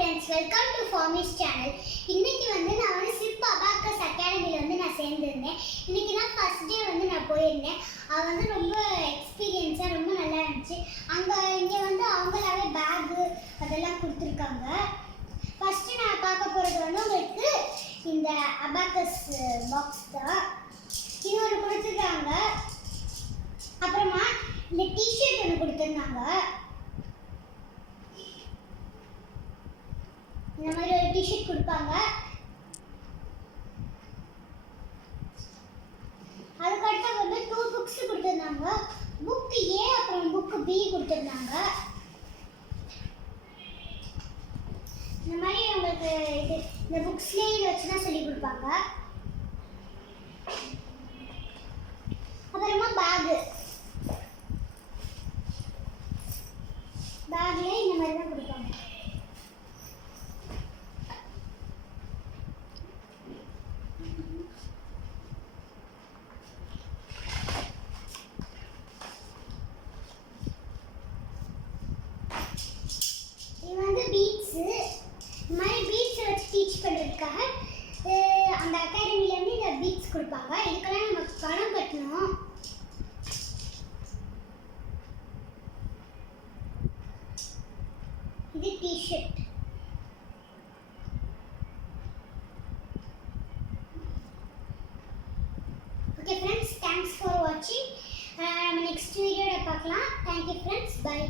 friends, welcome to Formis channel. இன்னைக்கு நான் chip abacus அகாடமில நான் சேர்ந்திருந்தேன். இன்னைக்கு நான் ஃபர்ஸ்ட் டே நான் போயிருந்தேன். அது ரொம்ப எக்ஸ்பீரியன்ஸா ரொம்ப நல்லா இருந்துச்சு. அங்க இங்க அவங்களாவே பேக் அதெல்லாம் கொடுத்திருக்காங்க. ஃபர்ஸ்ட் நான் பார்க்க போறது உங்களுக்கு இந்த அபாக்கஸ் பாக்ஸ் தான். இன்னொரு கொடுத்திருக்காங்க. அப்புறமா இந்த டி-ஷர்ட் ஒன்று கொடுத்திருந்தாங்க. இந்த மாதிரி ஒரு டி-ஷர்ட் கொடுப்பாங்க. அதுக்கடுத்து 2 புக்ஸ் கொடுத்திருந்தாங்க. புக் ஏ அப்புறம் புக் பி கொடுத்திருந்தாங்க. இந்த மாதிரி உங்களுக்கு இந்த புக்ஸ்லேயே வச்சு தான் சொல்லி கொடுப்பாங்க. அப்புறமா பேக்ல இந்த மாதிரி தான் கொடுப்பாங்க. பீட்ஸ் இந்த மாதிரி பீட்ஸ் வச்சு டீச் பண்ணுறதுக்காக அந்த அகாடமிலேருந்து இந்த பீட்ஸ் கொடுப்பாங்க. இதுக்கெல்லாம் நமக்கு பணம் கட்டணும். இது T-shirt. Okay friends, thanks for வாட்சிங். நம்ம நெக்ஸ்ட் வீடியோவில் பார்க்கலாம். Thank you friends, by.